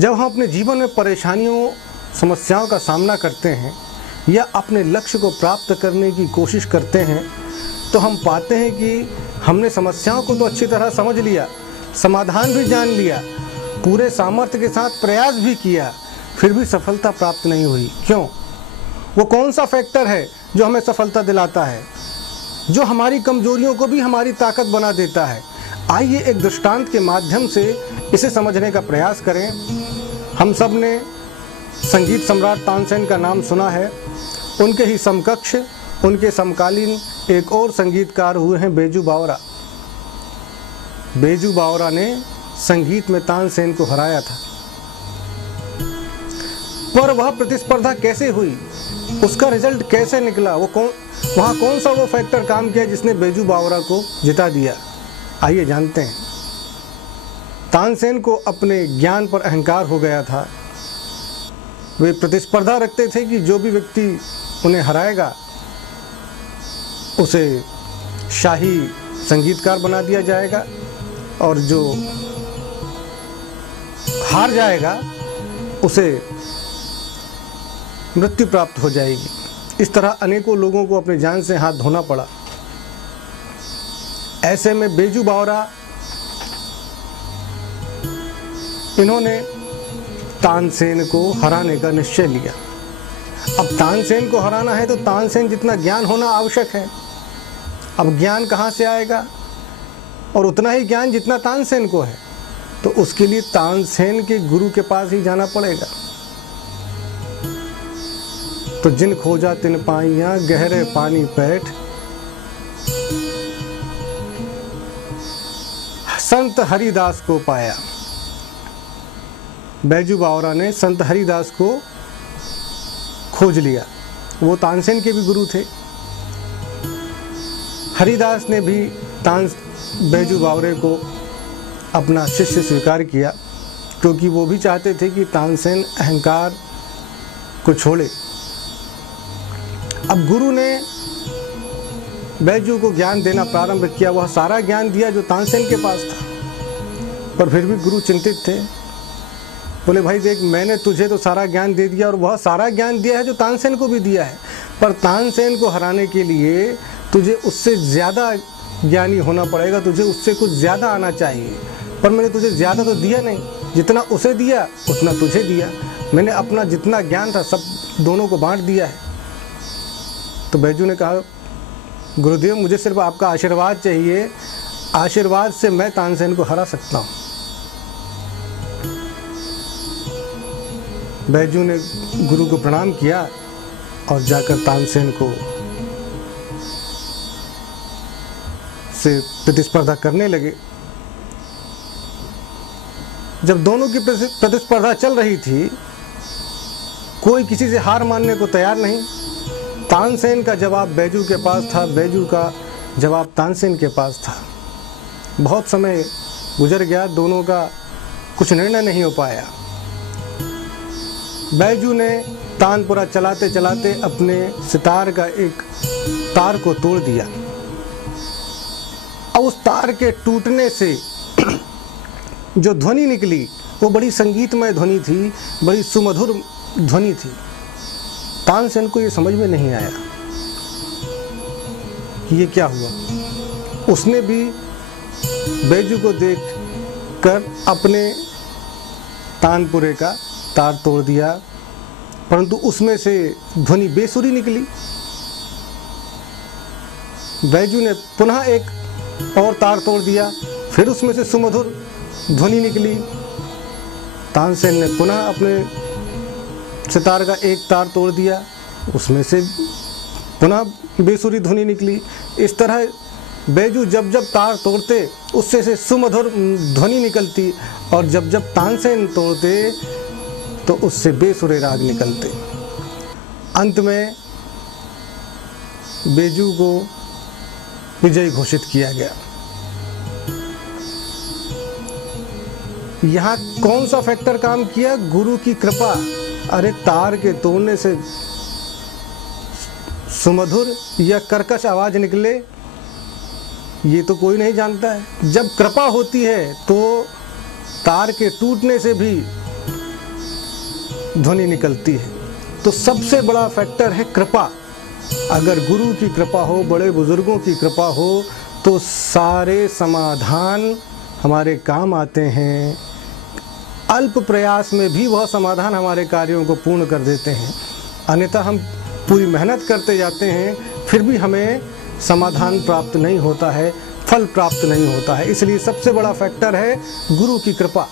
जब हम अपने जीवन में परेशानियों, समस्याओं का सामना करते हैं या अपने लक्ष्य को प्राप्त करने की कोशिश करते हैं, तो हम पाते हैं कि हमने समस्याओं को तो अच्छी तरह समझ लिया, समाधान भी जान लिया, पूरे सामर्थ्य के साथ प्रयास भी किया, फिर भी सफलता प्राप्त नहीं हुई। क्यों? वो कौन सा फैक्टर है जो हमें सफलता दिलाता है, जो हमारी कमजोरियों को भी हमारी ताकत बना देता है? आइए एक दृष्टांत के माध्यम से इसे समझने का प्रयास करें। हम सब ने संगीत सम्राट तानसेन का नाम सुना है। उनके ही समकक्ष, उनके समकालीन एक और संगीतकार हुए हैं बैजू बावरा। बैजू बावरा ने संगीत में तानसेन को हराया था, पर वह प्रतिस्पर्धा कैसे हुई, उसका रिजल्ट कैसे निकला, वहाँ कौन सा वो फैक्टर काम किया जिसने बैजू बावरा को जिता दिया? आइए जानते हैं। तानसेन को अपने ज्ञान पर अहंकार हो गया था। वे प्रतिस्पर्धा रखते थे कि जो भी व्यक्ति उन्हें हराएगा उसे शाही संगीतकार बना दिया जाएगा और जो हार जाएगा उसे मृत्यु प्राप्त हो जाएगी। इस तरह अनेकों लोगों को अपनी जान से हाथ धोना पड़ा। ऐसे में बैजू बावरा, इन्होंने तानसेन को हराने का निश्चय लिया। अब तानसेन को हराना है तो तानसेन जितना ज्ञान होना आवश्यक है। अब ज्ञान कहाँ से आएगा? और उतना ही ज्ञान जितना तानसेन को है, तो उसके लिए तानसेन के गुरु के पास ही जाना पड़ेगा। तो जिन खोजा तिन पाइयां गहरे पानी पैठ, संत हरिदास को पाया। बैजू बावरा ने संत हरिदास को खोज लिया। वो तानसेन के भी गुरु थे। हरिदास ने भी बैजू बावरे को अपना शिष्य स्वीकार किया, क्योंकि वो भी चाहते थे कि तानसेन अहंकार को छोड़े। अब गुरु ने बैजू को ज्ञान देना प्रारंभ किया। वह सारा ज्ञान दिया जो तानसेन के पास था, पर फिर भी गुरु चिंतित थे। बोले, भाई देख, मैंने तुझे तो सारा ज्ञान दे दिया और वह सारा ज्ञान दिया है जो तानसेन को भी दिया है, पर तानसेन को हराने के लिए तुझे उससे ज़्यादा ज्ञानी होना पड़ेगा, तुझे उससे कुछ ज़्यादा आना चाहिए। पर मैंने तुझे ज़्यादा तो दिया नहीं, जितना उसे दिया उतना तुझे दिया। मैंने अपना जितना ज्ञान था सब दोनों को बांट दिया है। तो बैजू ने कहा, गुरुदेव, मुझे सिर्फ आपका आशीर्वाद चाहिए, आशीर्वाद से मैं तानसेन को हरा सकता हूँ। बैजू ने गुरु को प्रणाम किया और जाकर तानसेन को से प्रतिस्पर्धा करने लगे। जब दोनों की प्रतिस्पर्धा चल रही थी, कोई किसी से हार मानने को तैयार नहीं। तानसेन का जवाब बैजू के पास था, बैजू का जवाब तानसेन के पास था। बहुत समय गुजर गया, दोनों का कुछ निर्णय नहीं हो पाया। बैजू ने तानपुरा चलाते चलाते अपने सितार का एक तार को तोड़ दिया। अब उस तार के टूटने से जो ध्वनि निकली वो बड़ी संगीतमय ध्वनि थी, बड़ी सुमधुर ध्वनि थी। तानसेन को ये समझ में नहीं आया कि ये क्या हुआ। उसने भी बैजू को देखकर अपने तानपुरे का तार तोड़ दिया, परंतु उसमें से ध्वनि बेसुरी निकली। बैजू ने पुनः एक और तार तोड़ दिया, फिर उसमें से सुमधुर ध्वनि निकली। तानसेन ने पुनः अपने सितार का एक तार तोड़ दिया, उसमें से पुनः बेसुरी ध्वनि निकली। इस तरह बैजू जब जब तार तोड़ते उससे से सुमधुर ध्वनि निकलती, और जब जब तानसेन तोड़ते तो उससे बेसुरे राग निकलते। अंत में बैजू को विजयी घोषित किया गया। यहाँ कौन सा फैक्टर काम किया? गुरु की कृपा। अरे तार के तोड़ने से सुमधुर या कर्कश आवाज निकले, ये तो कोई नहीं जानता है। जब कृपा होती है तो तार के टूटने से भी ध्वनि निकलती है। तो सबसे बड़ा फैक्टर है कृपा। अगर गुरु की कृपा हो, बड़े बुजुर्गों की कृपा हो, तो सारे समाधान हमारे काम आते हैं। अल्प प्रयास में भी वह समाधान हमारे कार्यों को पूर्ण कर देते हैं। अन्यथा हम पूरी मेहनत करते जाते हैं, फिर भी हमें समाधान प्राप्त नहीं होता है, फल प्राप्त नहीं होता है। इसलिए सबसे बड़ा फैक्टर है गुरु की कृपा।